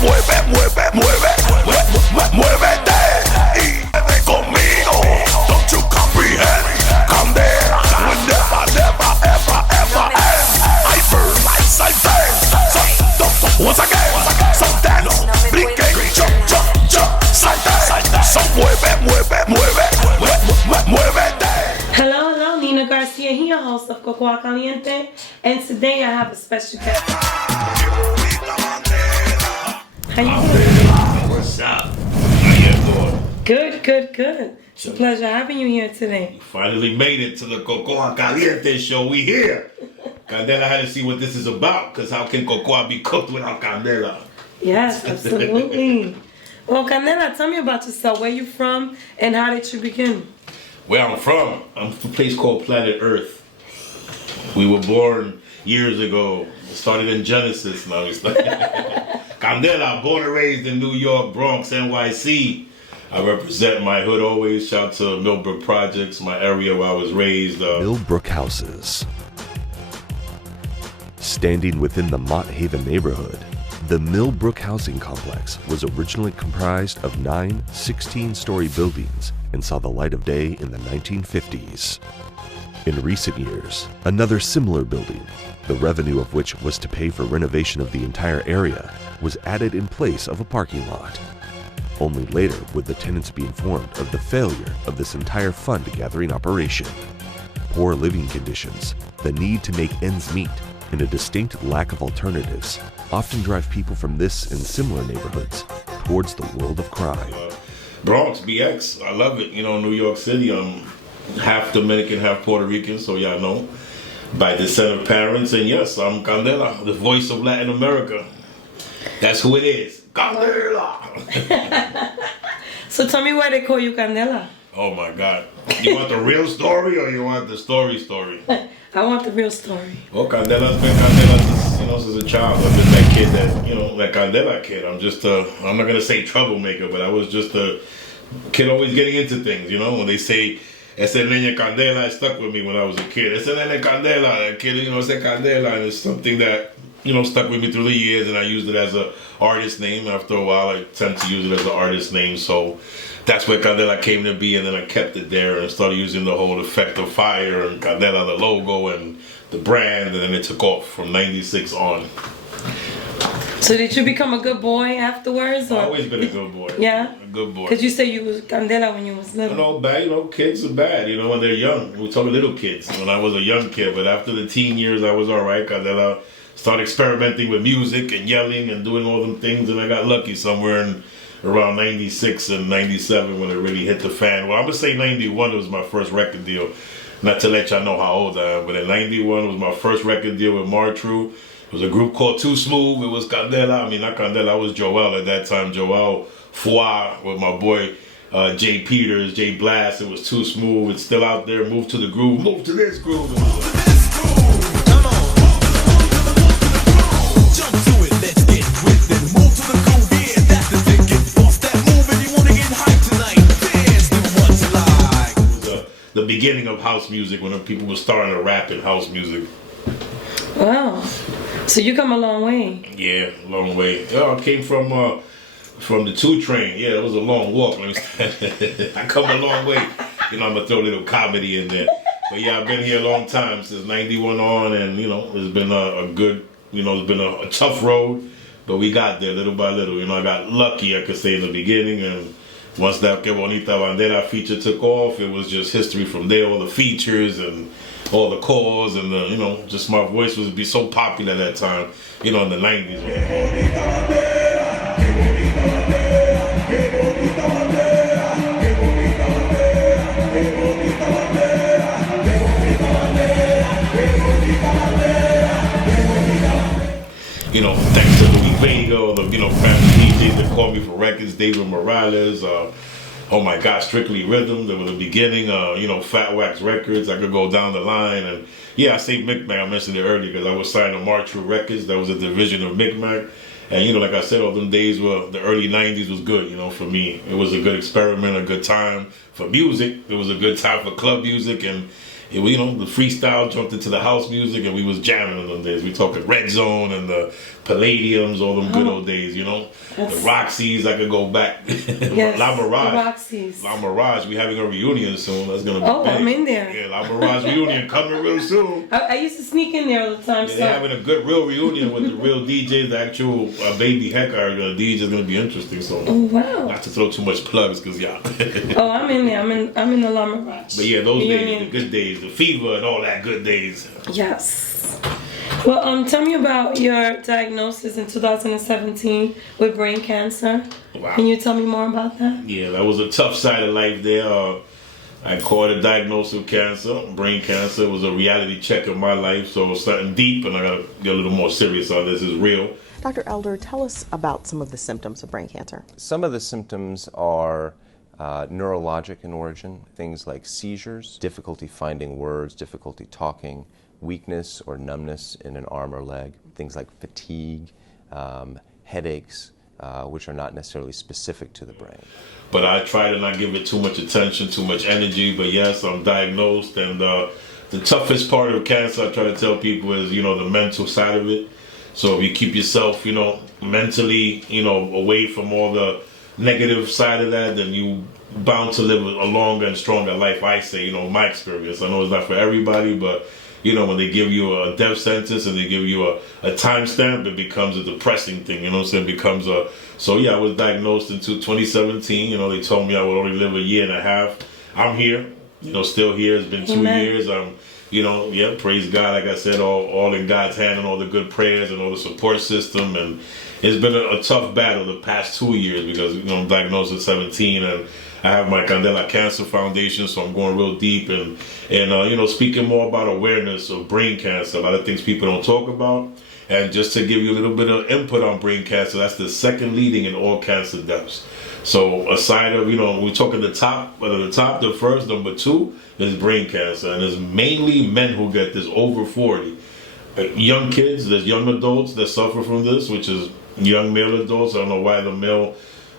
mueve, mueve, mueve, muévete y mueve conmigo. Don't you comprehend? Candela, will never, never, ever, ever end. I burn like Satan. So, once again, so dance, brinque, jump, jump, jump, salte. So mueve, mueve, mueve, muévete. Hello, hello, Nina Garcia here, host of Caliente, and today I have a special guest. How you doing? What's up? How you doing? Good, good, good. It's a pleasure having you here today. Finally made it to the Cocoa Caliente show. We here. Candela had to see what this is about, because how can cocoa be cooked without candela? Yes, absolutely. Well, Candela, tell me about yourself. Where you from and how did you begin? Where I'm from a place called Planet Earth. We were born years ago. It started in Genesis. Now it's like Candela, born and raised in New York, Bronx, NYC. I represent my hood always. Shout to Millbrook Projects, my area where I was raised. Millbrook houses. Standing within the Mott Haven neighborhood, the Millbrook housing complex was originally comprised of 9 16-story buildings and saw the light of day in the 1950s. In recent years, another similar building, the revenue of which was to pay for renovation of the entire area, was added in place of a parking lot. Only later would the tenants be informed of the failure of this entire fund-gathering operation. Poor living conditions, the need to make ends meet, and a distinct lack of alternatives often drive people from this and similar neighborhoods towards the world of crime. Bronx, BX, I love it. You know, New York City, I'm half Dominican, half Puerto Rican, so y'all know. By descent of parents, and yes, I'm Candela, the voice of Latin America. That's who it is, Candela. So tell me why they call you Candela. Oh my God. You want the real story or you want the story? I want the real story. Well, Candela's been Candela since a child. I've been that kid that Candela kid. I'm not going to say troublemaker, but I was just a kid always getting into things, when they say, ese niña Candela, it stuck with me when I was a kid. Ese niña Candela, that kid, ese Candela, and it's something that, stuck with me through the years, and I used it as a artist name. After a while, I tend to use it as an artist name, so that's where Candela came to be, and then I kept it there and started using the whole effect of fire and Candela, the logo, and the brand, and then it took off from 96 on. So did you become a good boy afterwards? Or? I've always been a good boy. Yeah? A good boy. Because you said you was Candela when you was little. No, bad, kids are bad, when they're young. We're talking little kids. When I was a young kid, but after the teen years, I was all right. Candela started experimenting with music and yelling and doing all them things, and I got lucky somewhere in around 96 and 97 when it really hit the fan. Well, I'm going to say 91 was my first record deal. Not to let y'all know how old I am, but in 91 was my first record deal with Martru. It was a group called Too Smooth. It was Candela. Not Candela, I was Joel at that time. Joel Foy with my boy Jay Peters, Jay Blast. It was Too Smooth. It's still out there. Move to the groove. Move to this groove. The beginning of house music when people were starting to rap in house music. Wow. So you come a long way. Yeah, long way. Yeah, I came from the 2 train. Yeah, it was a long walk. I come a long way. I'm going to throw a little comedy in there. But yeah, I've been here a long time, since 91 on, and it's been a good, it's been a tough road, but we got there little by little. I got lucky, I could say, in the beginning, and once that Que Bonita Bandera feature took off, it was just history from there. All the features and all the calls and the, just my voice was be so popular at that time, in the 90s. Thanks to Louis Vega, all the, family DJs that called me for records, David Morales, oh my gosh, Strictly Rhythm, that was the beginning, Fat Wax Records, I could go down the line, and yeah, I say Micmac, I mentioned it earlier, because I was signed to Martru Records, that was a division of Micmac, and like I said, all them days were, the early 90s was good, for me. It was a good experiment, a good time for music, it was a good time for club music, and it was, the freestyle jumped into the house music, and we was jamming in them days. We talking Red Zone and the Palladiums, all them good old days, you know. The Roxy's, I could go back. Yes, La Mirage. the Roxy's. La Mirage, we having a reunion soon. That's gonna be big. I'm in there. Yeah, La Mirage reunion coming real soon. I used to sneak in there all the time. Yeah, they're having a good real reunion with the real DJs. The actual Baby Heck are DJ is gonna be interesting. So wow. Not to throw too much plugs, cause yeah. I'm in there. I'm in the La Mirage. But yeah, those days, the good days, the fever and all that good days. Yes. Well, tell me about your diagnosis in 2017 with brain cancer. Wow. Can you tell me more about that? Yeah, that was a tough side of life there. I caught a diagnosis of cancer, brain cancer. It was a reality check of my life, so it was something deep, and I gotta get a little more serious on this. It's real. Dr. Elder, tell us about some of the symptoms of brain cancer. Some of the symptoms are neurologic in origin, things like seizures, difficulty finding words, difficulty talking, weakness or numbness in an arm or leg, things like fatigue, headaches, which are not necessarily specific to the brain. But I try to not give it too much attention, too much energy. But yes, I'm diagnosed, and the toughest part of cancer, I try to tell people, is, you know, the mental side of it. So if you keep yourself, you know, mentally, you know, away from all the negative side of that, then you bound to live a longer and stronger life, I say, you know, my experience. I know it's not for everybody, but you know, when they give you a death sentence and they give you a timestamp, it becomes a depressing thing, you know what I'm saying? It becomes so yeah, I was diagnosed in 2017, you know, they told me I would only live a year and a half. I'm here, you know, still here. It's been 2 years. You know, yeah, praise God, like I said, all in God's hand, and all the good prayers and all the support system, and it's been a tough battle the past 2 years because, you know, I'm diagnosed at 17, and I have my Candela Cancer Foundation, so I'm going real deep and you know, speaking more about awareness of brain cancer, a lot of things people don't talk about. And just to give you a little bit of input on brain cancer, that's the second leading in all cancer deaths. So aside of, you know, we're talking the first, number 2 is brain cancer, and it's mainly men who get this over 40. Young kids, there's young adults that suffer from this, which is young male adults. I don't know why the male,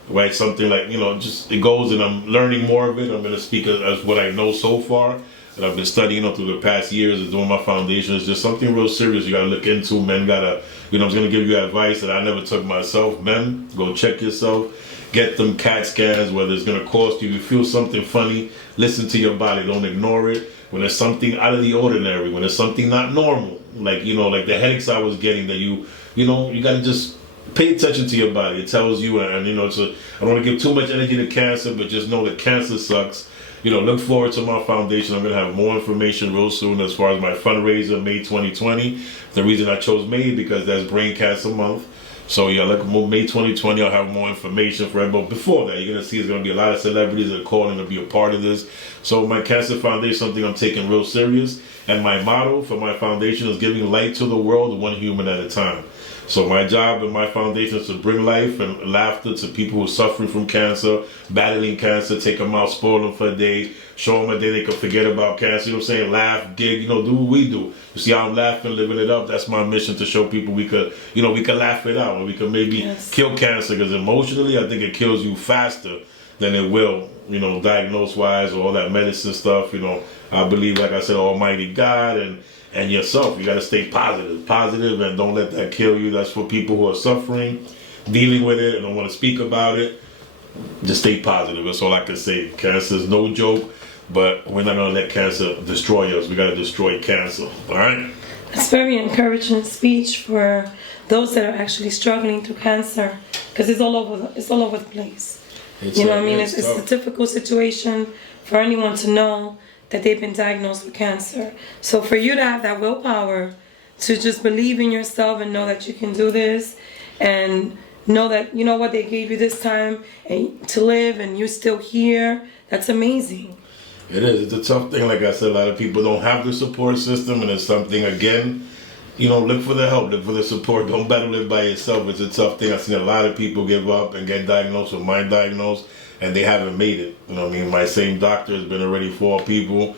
right, something like, you know, just it goes, and I'm learning more of it. I'm going to speak as what I know so far, and I've been studying through the past years and doing my foundation. It's just something real serious you got to look into. Men got to, you know, I'm going to give you advice that I never took myself. Men, go check yourself. Get them CAT scans, whether it's going to cost you. If you feel something funny, listen to your body. Don't ignore it. When there's something out of the ordinary, when there's something not normal, like, you know, like the headaches I was getting, that you know, you got to just pay attention to your body. It tells you, and you know, I don't want to give too much energy to cancer, but just know that cancer sucks. You know, look forward to my foundation. I'm going to have more information real soon as far as my fundraiser, May 2020. The reason I chose May, because that's Brain Cancer Month. So yeah, look, May 2020, I'll have more information for everybody. Before that, you're going to see there's going to be a lot of celebrities that are calling to be a part of this. So my cancer foundation is something I'm taking real serious. And my motto for my foundation is giving light to the world, one human at a time. So my job and my foundation is to bring life and laughter to people who are suffering from cancer, battling cancer, take them out, spoil them for a day, show them a day they can forget about cancer, you know what I'm saying, laugh, gig, you know, do what we do. You see how I'm laughing, living it up. That's my mission, to show people we could laugh it out, and we could maybe kill cancer, because emotionally I think it kills you faster than it will, you know, diagnose-wise, or all that medicine stuff. You know, I believe, like I said, Almighty God and yourself. You got to stay positive, and don't let that kill you. That's for people who are suffering, dealing with it, and don't want to speak about it. Just stay positive. That's all I can say. Cancer is no joke, but we're not going to let cancer destroy us. We got to destroy cancer. All right? It's very encouraging speech for those that are actually struggling through cancer, because it's all over the place. You know what I mean? It's a difficult situation for anyone to know that they've been diagnosed with cancer. So for you to have that willpower to just believe in yourself and know that you can do this, and know that, you know what, they gave you this time and to live, and you're still here, that's amazing. It is. It's a tough thing. Like I said, a lot of people don't have the support system, and it's something, again, you know, look for the help, look for the support. Don't battle it by yourself. It's a tough thing. I've seen a lot of people give up and get diagnosed with my diagnosis, and they haven't made it. You know what I mean? My same doctor has been already 4 people,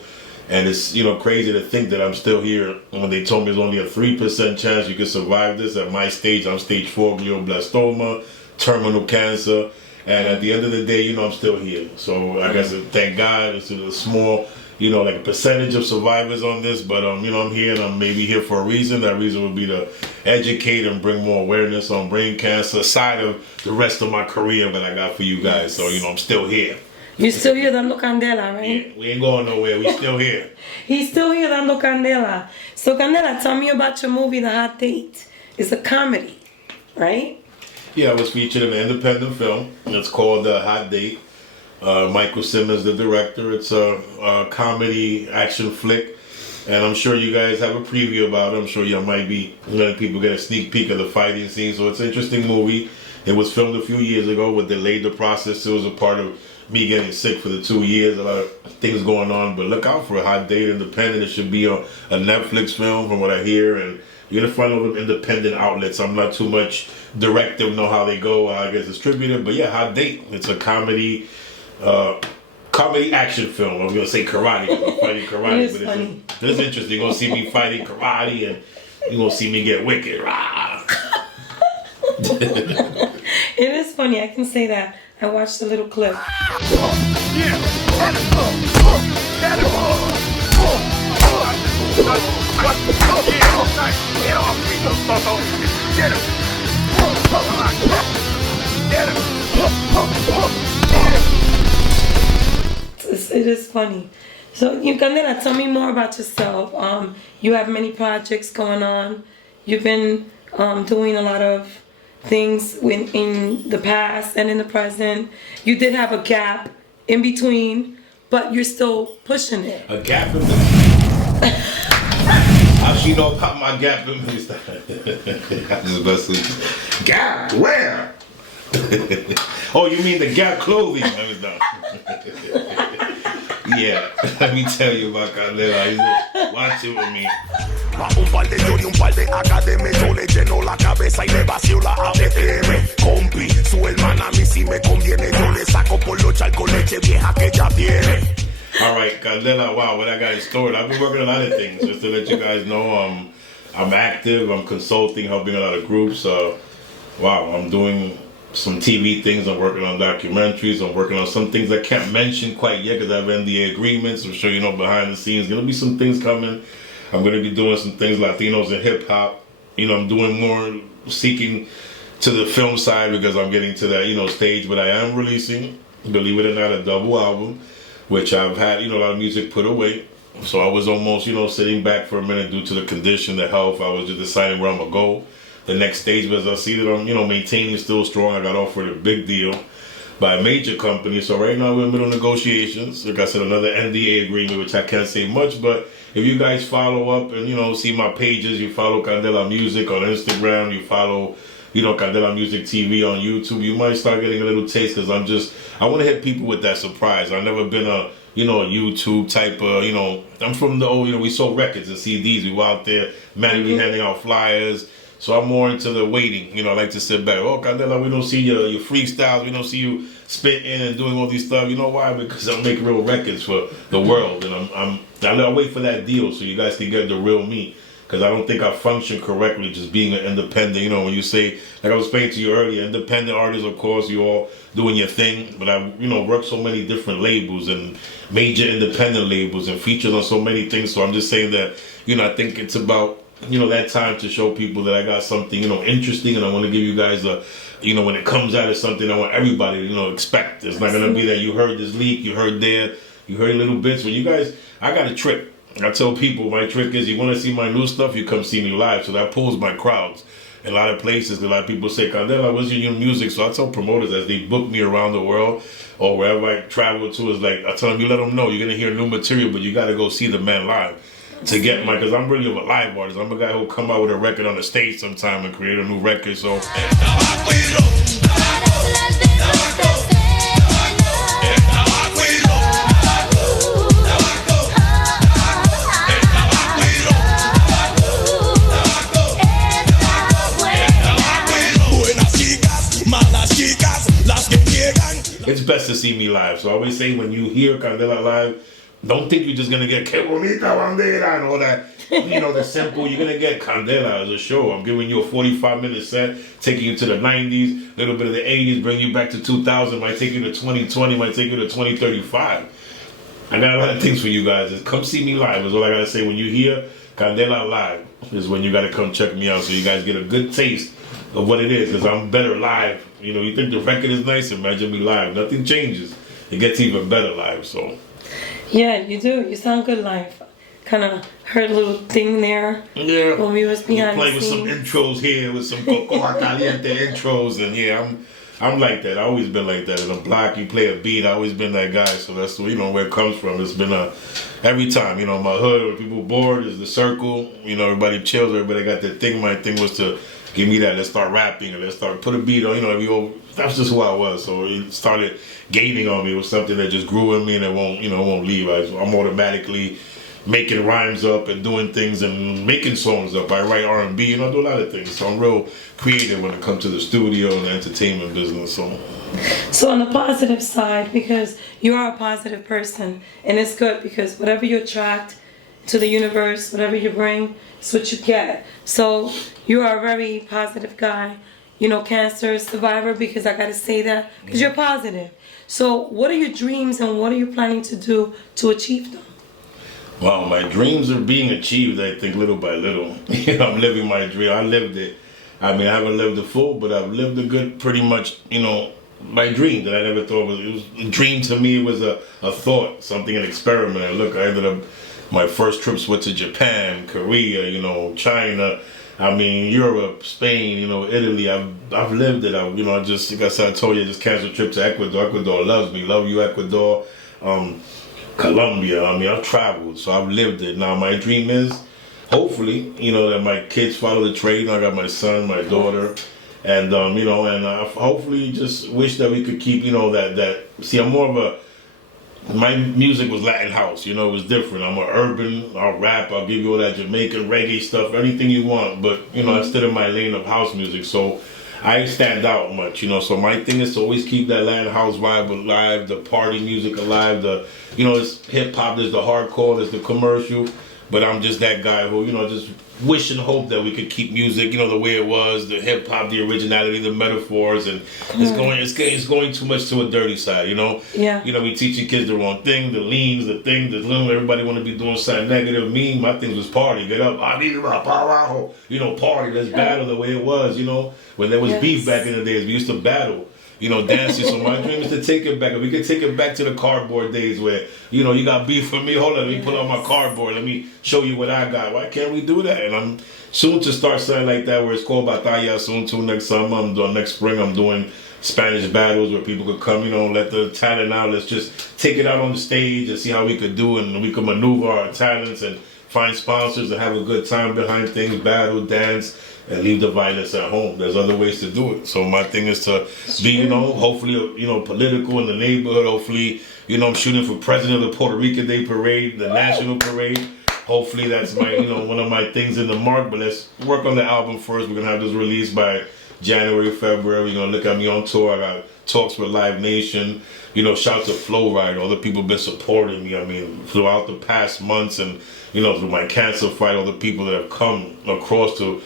and it's, you know, crazy to think that I'm still here. When they told me there's only a 3% chance you could survive this, at my stage, I'm stage 4 glioblastoma, terminal cancer, and at the end of the day, you know, I'm still here. So I guess thank God, it's a small like a percentage of survivors on this, but I'm here and I'm maybe here for a reason. That reason would be to educate and bring more awareness on brain cancer aside of the rest of my career that I got for you guys. So, I'm still here. You're still here dando candela, right? Yeah, we ain't going nowhere. We still here. He's still here dando candela. So, Candela, tell me about your movie, The Hot Date. It's a comedy, right? Yeah, I was featured in an independent film. It's called The Hot Date. Michael Simmons, the director. It's a comedy action flick. And I'm sure you guys have a preview about it. I'm sure you might be letting people get a sneak peek of the fighting scene. So it's an interesting movie. It was filmed a few years ago. What delayed the process. It was a part of me getting sick for the 2 years. A lot of things going on. But look out for a Hot Date, independent. It should be a Netflix film from what I hear. And you're going to find all the independent outlets. I'm not too much directive, know how they go, I guess distributed. But yeah, Hot Date. It's a comedy action film. I was gonna say karate. I'm fighting karate, but it's interesting. You're gonna see me fighting karate, and you're gonna see me get wicked. It is funny. I can say that. I watched a little clip. It is funny. So, Candela, tell me more about yourself. You have many projects going on. You've been doing a lot of things in the past and in the present. You did have a gap in between, but you're still pushing it. A gap in between? How she know about my gap in between? I just busted. Gap? Where? Oh, you mean the Gap clothing? Yeah, let me tell you about Candela. Watch it with me. Un par de Johnny, un par de academia, yo le lleno la cabeza y le vacío la ATM. Compi, su hermana a mí si me conviene, yo le saco por los charcos leche vieja que ya tiene. All right, Candela, wow, what I got in store. I've been working on a lot of things, just to let you guys know. I'm active, I'm consulting, helping a lot of groups. Wow, I'm doing some TV things, I'm working on documentaries, I'm working on some things I can't mention quite yet because I have NDA agreements. I'm sure you know behind the scenes, gonna be some things coming. I'm gonna be doing some things Latinos and hip hop. I'm doing more seeking to the film side because I'm getting to that, stage, but I am releasing, believe it or not, a double album, which I've had, a lot of music put away. So I was almost, sitting back for a minute due to the condition, the health. I was just deciding where I'm gonna go. The next stage, but as I see that I'm, maintaining still strong, I got offered a big deal by a major company. So right now we're in middle negotiations. Like I said, another NDA agreement, which I can't say much, but if you guys follow up and, see my pages, you follow Candela Music on Instagram, you follow, Candela Music TV on YouTube, you might start getting a little taste because I want to hit people with that surprise. I've never been a YouTube type of, I'm from the old, we sold records and CDs. We were out there manually handing out flyers. So I'm more into the waiting. I like to sit back. Oh, Candela, we don't see your freestyles. We don't see you spitting and doing all these stuff. You know why? Because I make real records for the world. And I wait for that deal so you guys can get the real me. Because I don't think I function correctly just being an independent. When you say, like I was saying to you earlier, independent artists, of course, you all doing your thing. But I, worked so many different labels and major independent labels and features on so many things. So I'm just saying that, I think it's about, that time to show people that I got something, interesting, and I want to give you guys a, when it comes out of something, I want everybody to, expect. It's not going to be that you heard this leak, you heard there, you heard little bits. But you guys, I got a trick. I tell people my trick is you want to see my new stuff, you come see me live. So that pulls my crowds. In a lot of places, a lot of people say, Candela, what's your new music? So I tell promoters as they book me around the world or wherever I travel to, is like, I tell them, you let them know you're going to hear new material, but you got to go see the man live. To get because I'm really a live artist. I'm a guy who'll come out with a record on the stage sometime and create a new record. So it's best to see me live. So I always say when you hear Candela live, don't think you're just going to get Que Bonita Bandera and all that, the simple. You're going to get Candela as a show. I'm giving you a 45-minute set, taking you to the 90s, a little bit of the 80s, bring you back to 2000, might take you to 2020, might take you to 2035. I got a lot of things for you guys. Just come see me live is all I gotta say. When you hear Candela live is when you gotta come check me out so you guys get a good taste of what it is, because I'm better live. You know, you think the record is nice, imagine me live. Nothing changes. It gets even better live, so. Yeah, you do. You sound good live. Kind of heard a little thing there. Yeah. When we was behind play the with some scenes. intros here, with some Caliente intros, and yeah, I'm like that. I always been like that. In a block, you play a beat. I always been that guy. So that's where it comes from. It's been every time. My hood, when people bored, is the circle. Everybody chills. Everybody got their thing. My thing was to give me that. Let's start rapping and let's start put a beat on. That's just who I was. So it started gaining on me. It was something that just grew in me and it won't leave. I'm automatically making rhymes up and doing things and making songs up. I write R&B, I do a lot of things. So I'm real creative when it comes to the studio and the entertainment business. So on the positive side, because you are a positive person, and it's good because whatever you attract to the universe, whatever you bring, it's what you get. So you are a very positive guy, cancer survivor, because I gotta say that, because you're positive. So what are your dreams and what are you planning to do to achieve them? Well, my dreams are being achieved, I think, little by little. I'm living my dream. I lived it. I haven't lived it full, but I've lived a good, pretty much, my dream that I never thought was. It was a dream to me. It was a thought, something, an experiment. I ended up, my first trips went to Japan, Korea, China, Europe, Spain, Italy. I've lived it. I just, like I said, I told you, I just canceled a trip to Ecuador. Ecuador loves me. Love you, Ecuador. Colombia. I've traveled, so I've lived it. Now my dream is, hopefully, that my kids follow the trade. I got my son, my daughter, and and I hopefully just wish that we could keep, that. See, I'm more of my music was Latin house. It was different. I'm an urban. I'll rap. I'll give you all that Jamaican reggae stuff, anything you want. But I stood in my lane of house music, so I stand out much, so my thing is to always keep that Latin house vibe alive, the party music alive, it's hip hop, there's the hardcore, there's the commercial, but I'm just that guy who, just wish and hope that we could keep music, the way it was, the hip hop, the originality, the metaphors, and it's going too much to a dirty side, Yeah. We teaching kids the wrong thing, the leans, the thing, the loom, everybody want to be doing something negative. Me, my thing was party, get up, party, let's battle the way it was, when there was beef back in the days, we used to battle. Dancing. So my dream is to take it back. If we could take it back to the cardboard days where, you got beef for me. Hold on, let me pull out my cardboard. Let me show you what I got. Why can't we do that? And I'm soon to start something like that where it's called Batalla soon too. Next summer, next spring, I'm doing Spanish battles where people could come, let the talent out. Let's just take it out on the stage and see how we could do it. And we could maneuver our talents and find sponsors and have a good time behind things, battle, dance, and leave the violence at home. There's other ways to do it. So my thing is to be, hopefully, political in the neighborhood. Hopefully, I'm shooting for president of the Puerto Rican Day Parade, the national parade. Hopefully that's my, one of my things in the mark. But let's work on the album first. We're going to have this released by January, February. You're going to look at me on tour. I got talks with Live Nation. Shout to Flow Ride. All the people been supporting me. Throughout the past months and, through my cancer fight, all the people that have come across to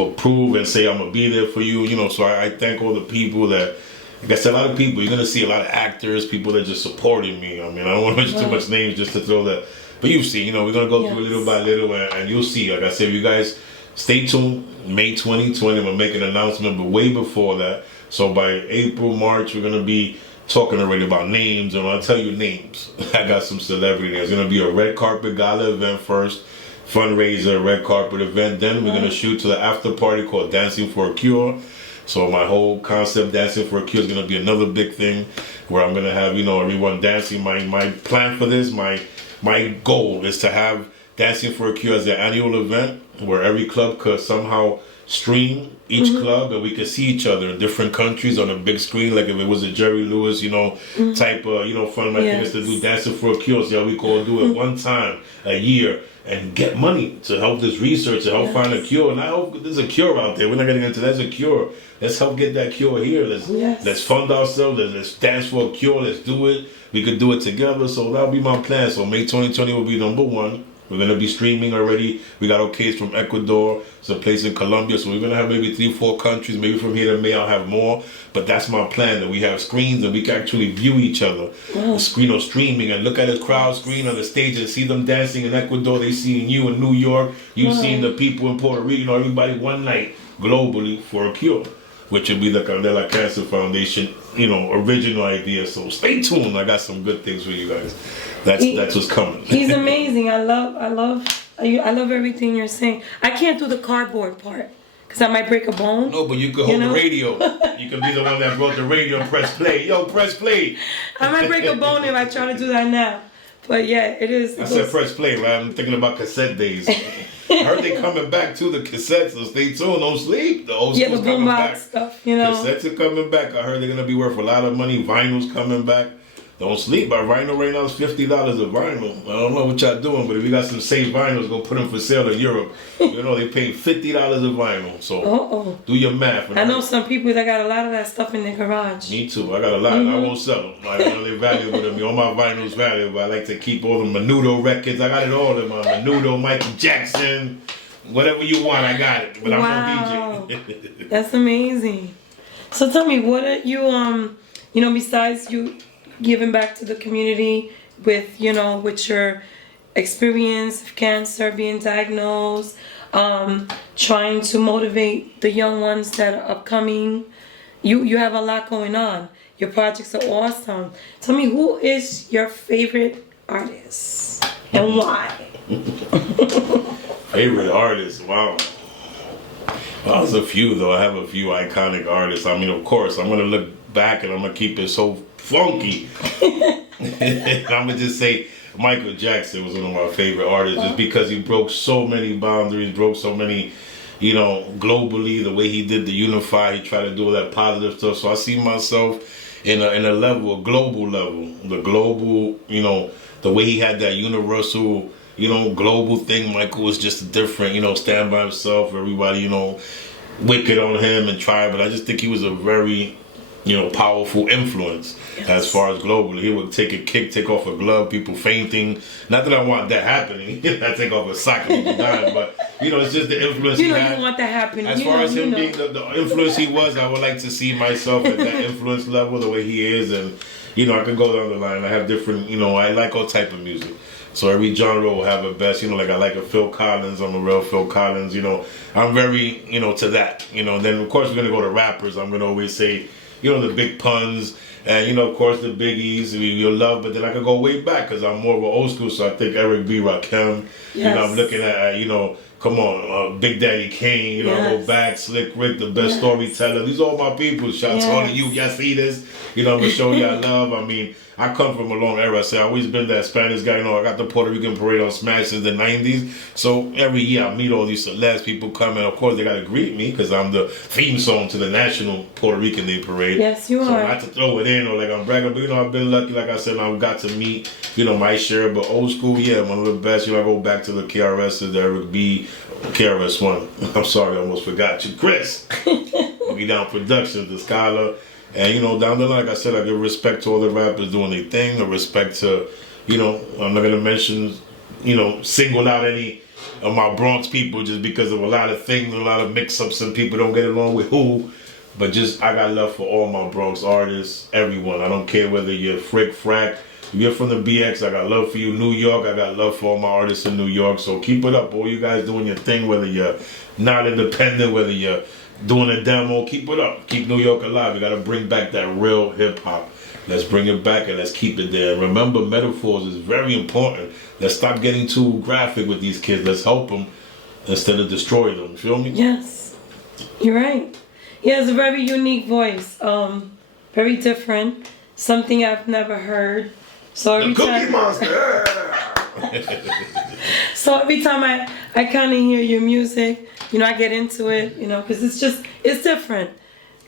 approve and say, I'm going to be there for you. So I thank all the people that, like I said, a lot of people, you're going to see a lot of actors, people that just supporting me. I don't want to mention too much names just to throw that. But you see, we're going to go through it little by little and you'll see. Like I said, you guys stay tuned. May 2020, I'm going to make an announcement, but way before that. So by April, March, we're going to be talking already about names, and I'll tell you names. I got some celebrity names. It's going to be a red carpet gala event first, fundraiser, red carpet event. Then we're going to shoot to the after party called Dancing for a Cure. So my whole concept, Dancing for a Cure, is going to be another big thing where I'm going to have, everyone dancing. My plan for this, my goal is to have Dancing for a Cure as an annual event where every club could somehow stream each club and we could see each other in different countries on a big screen, like if it was a Jerry Lewis, type of, fun. My thing is to do Dancing for a Cure. See how we could do it one time a year and get money to help this research, to help find a cure. And I hope there's a cure out there. We're not getting into that's a cure. Let's help get that cure here. Let's fund ourselves. Let's dance for a cure. Let's do it. We could do it together. So that'll be my plan. So May 2020 will be number one. We're gonna be streaming already. We got okays from Ecuador. It's a place in Colombia, so we're gonna have maybe 3-4 countries. Maybe from here to May I'll have more. But that's my plan, that we have screens and we can actually view each other. Wow. Streaming and look at a crowd screen on the stage and see them dancing in Ecuador. They seeing you in New York. You seeing the people in Puerto Rico. Everybody one night globally for a cure, which would be the Candela Cancer Foundation, original idea. So stay tuned. I got some good things for you guys. That's what's coming. He's amazing. I love everything you're saying. I can't do the cardboard part because I might break a bone. No, but you could hold the radio. You can be the one that brought the radio and press play. Yo, press play. I might break a bone if I try to do that now. But yeah, it is. I said press play, right? I'm thinking about cassette days. I heard they coming back to the cassettes, so stay tuned. Don't sleep. The old school's the coming back. boombox stuff, Cassettes are coming back. I heard they're gonna be worth a lot of money. Vinyl's coming back. Don't sleep. Our vinyl right now is $50 a vinyl. I don't know what y'all doing, but if you got some safe vinyls, go put them for sale in Europe. They pay $50 a vinyl. So do your math. I know some people that got a lot of that stuff in their garage. Me too. I got a lot. I won't sell them. I know they're valuable to me. All my vinyls valuable. I like to keep all the Menudo records. I got it all in my Menudo, Michael Jackson, whatever you want. I got it. But I'm no DJ. That's amazing. So tell me, what are you besides you giving back to the community with your experience of cancer, being diagnosed, trying to motivate the young ones that are upcoming. You have a lot going on. Your projects are awesome. Tell me, who is your favorite artist and why? Favorite artist? Wow. Well, there's a few though. I have a few iconic artists. I mean, of course, I'm gonna look back and I'm gonna keep it so funky. I'm gonna just say Michael Jackson was one of my favorite artists, just because he broke so many boundaries, broke so many, globally. The way he did the unify, he tried to do all that positive stuff. So I see myself in a level, a global level, the global, the way he had that universal, global thing. Michael was just different, stand by himself. Everybody, wicked on him and try, but I just think he was a very powerful influence. Yes. As far as globally. He would take a kick, take off a glove, people fainting. Not that I want that happening. I take off a sock and people dying, but it's just the influence he had. You don't want that happening. As far as him being the influence he was, I would like to see myself at that influence level, the way he is, and I could go down the line. I have different, I like all type of music. So every genre will have a best, like I like a Phil Collins, I'm a real Phil Collins, I'm very, to that. Then of course we're gonna go to rappers. I'm gonna always say, the big puns, and of course the biggies you'll love, but then I could go way back because I'm more of an old school, so I think Eric B. Rakim, yes. I'm looking at, come on, Big Daddy Kane, I go back, Slick Rick, the best storyteller. These are all my people. Shouts all to you. Y'all see this? I'm going to show y'all love. I mean, I come from a long era. I always been that Spanish guy. I got the Puerto Rican parade on Smash since the 90s. So every year I meet all these celebs, people come, and of course they got to greet me because I'm the theme song to the National Puerto Rican Day Parade. Yes, you are. So not to throw it in or like I'm bragging, but I've been lucky. Like I said, I've got to meet, my share. But old school, one of the best. I go back to the KRS's, the Eric B. KRS-One. I'm sorry, I almost forgot you. Chris. We Down Productions, the Scholar. And, down the line, like I said, I give respect to all the rappers doing their thing. A respect to, I'm not going to mention, single out any of my Bronx people just because of a lot of things, a lot of mix-ups, and people don't get along with who. But I got love for all my Bronx artists, everyone. I don't care whether you're Frick, Frack. If you're from the BX, I got love for you. New York, I got love for all my artists in New York. So keep it up. All you guys doing your thing, whether you're not independent, whether you're doing a demo, keep it up. Keep New York alive. You got to bring back that real hip-hop. Let's bring it back and let's keep it there. Remember, metaphors is very important. Let's stop getting too graphic with these kids. Let's help them instead of destroy them. Feel me? Yes, you're right. He has a very unique voice. Very different. Something I've never heard. So every Cookie Monster. So every time I kind of hear your music, I get into it, because it's different.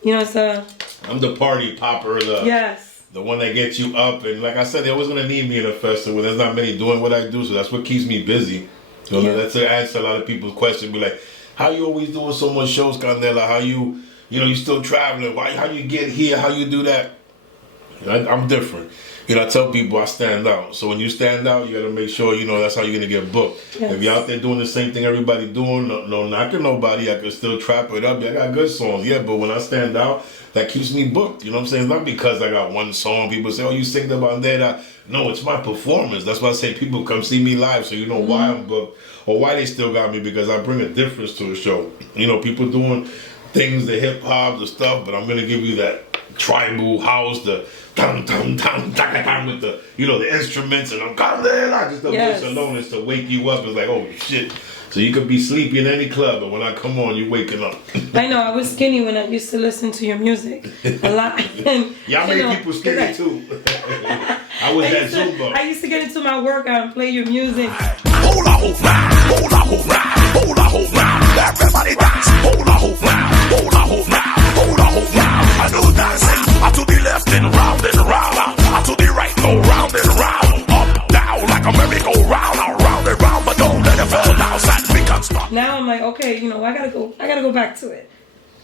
I'm the party popper, the one that gets you up. And like I said, they're always going to need me in a festival. There's not many doing what I do, so that's what keeps me busy. That's to answer a lot of people's questions. Be like, how you always doing so much shows, Candela? How you still traveling? How you get here? How you do that? I'm different. You know, I tell people I stand out. So when you stand out, you got to make sure, you know, that's how you're going to get booked. Yes. If you're out there doing the same thing everybody doing, no knocking nobody, I can still trap it up. I got good songs, yeah, but when I stand out, that keeps me booked. You know what I'm saying? It's not because I got one song. People say, oh, you sing the bandera. No, it's my performance. That's why I say people come see me live so you know why I'm booked or why they still got me, because I bring a difference to the show. You know, people doing things, the hip hop, the stuff, but I'm going to give you that tribal house, the tam tam tam tam with the, you know, the instruments, and I'm just the voice alone is to wake you up. It's like, oh shit. So you could be sleepy in any club, but when I come on, you're waking up. I know, I was skinny when I used to listen to your music a lot. Y'all made people skinny too. I was that Zumba. I used to get into my workout and play your music. Hold a hoop now, hold a hoop now, hold a hoop now. Everybody dance. Hold a hoop now, hold a hoop now, hold a hoop now. I do dancing. I to the left and round, I to the right, go round and round, up down like a merry-go-round, round and round, but don't let it fall down. We can stop. Now I'm like, okay, you know, I gotta go back to it.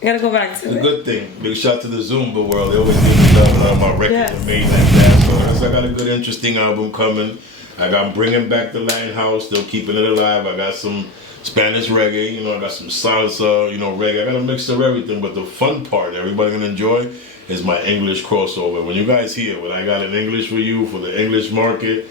It's a good thing. Big shout to the Zumba world. They always give me love. My records are made like that. So I got a good, interesting album coming. I'm bringing back the Latin house, still keeping it alive. I got some Spanish reggae, you know, I got some salsa, you know, reggae. I got a mix of everything, but the fun part everybody gonna enjoy is my English crossover. When you guys hear what I got in English for you, for the English market,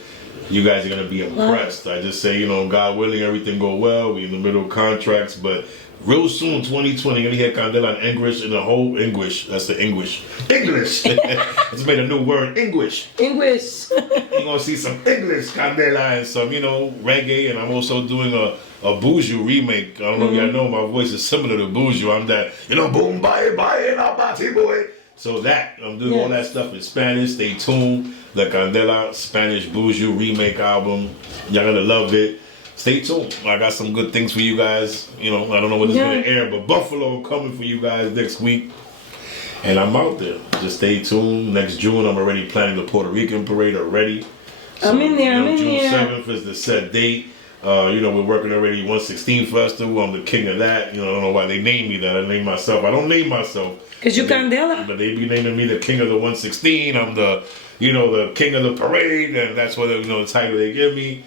you guys are gonna be impressed. I just say, you know, God willing, everything go well. We in the middle of contracts, but real soon, 2020, you're gonna hear Candela in English, in the whole English. That's the English. English! It's made a new word, English. English. You're gonna see some English Candela and some, you know, reggae, and I'm also doing a Buju remake. I don't know if y'all know, my voice is similar to Buju. I'm that, you know, boom, bye, bye, na party boy. So that, I'm doing all that stuff in Spanish. Stay tuned. The Candela Spanish Buju remake album. Y'all gonna love it. Stay tuned. I got some good things for you guys. You know, I don't know when it's gonna air, but Buffalo coming for you guys next week. And I'm out there. Just stay tuned. Next June, I'm already planning the Puerto Rican parade already. So, I'm in there. June 7th is the set date. You know, we're working already 116 Festival. I'm the king of that. You know, I don't know why they named me that. I named myself. I don't name myself. Because you Candela. But they be naming me the king of the 116. I'm the, you know, the king of the parade. And that's what, you know, the title they give me.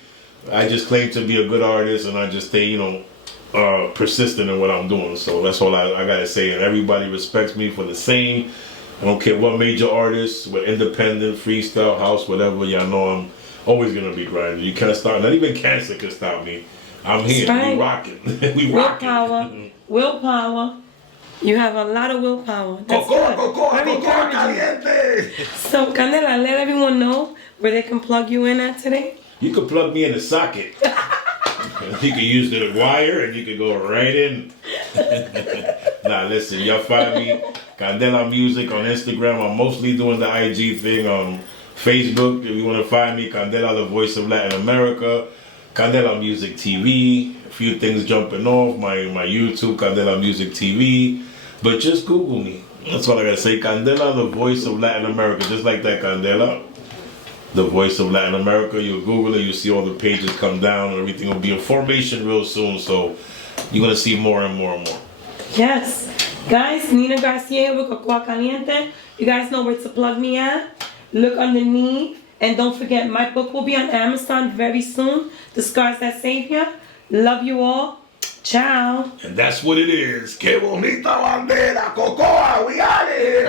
I just claim to be a good artist, and I just stay, you know, persistent in what I'm doing. So that's all I gotta say. And everybody respects me for the same. I don't care what major artist, what independent, freestyle, house, whatever. Y'all know I'm always gonna be grinding. You can't stop. Not even cancer can stop me. I'm here. We rocking. We rocking. Willpower. You have a lot of willpower. That's Caliente. So, Candela, let everyone know where they can plug you in at today. You can plug me in the socket. You can use the wire and you can go right in. Nah, listen, y'all find me Candela Music on Instagram. I'm mostly doing the IG thing on Facebook. If you want to find me, Candela, the voice of Latin America. Candela Music TV. A few things jumping off. My YouTube, Candela Music TV. But just Google me. That's what I gotta say. Candela, the voice of Latin America. Just like that, Candela, the voice of Latin America. You'll Google it, you'll see all the pages come down, and everything will be in formation real soon. So you're gonna see more and more and more. Yes. Guys, Nina Garcia with Cocoa Caliente. You guys know where to plug me at. Look underneath. And don't forget, my book will be on Amazon very soon. The Scars That Save Ya. Love you all. Ciao. And that's what it is. Que bonita bandera, Cocoa, we out here.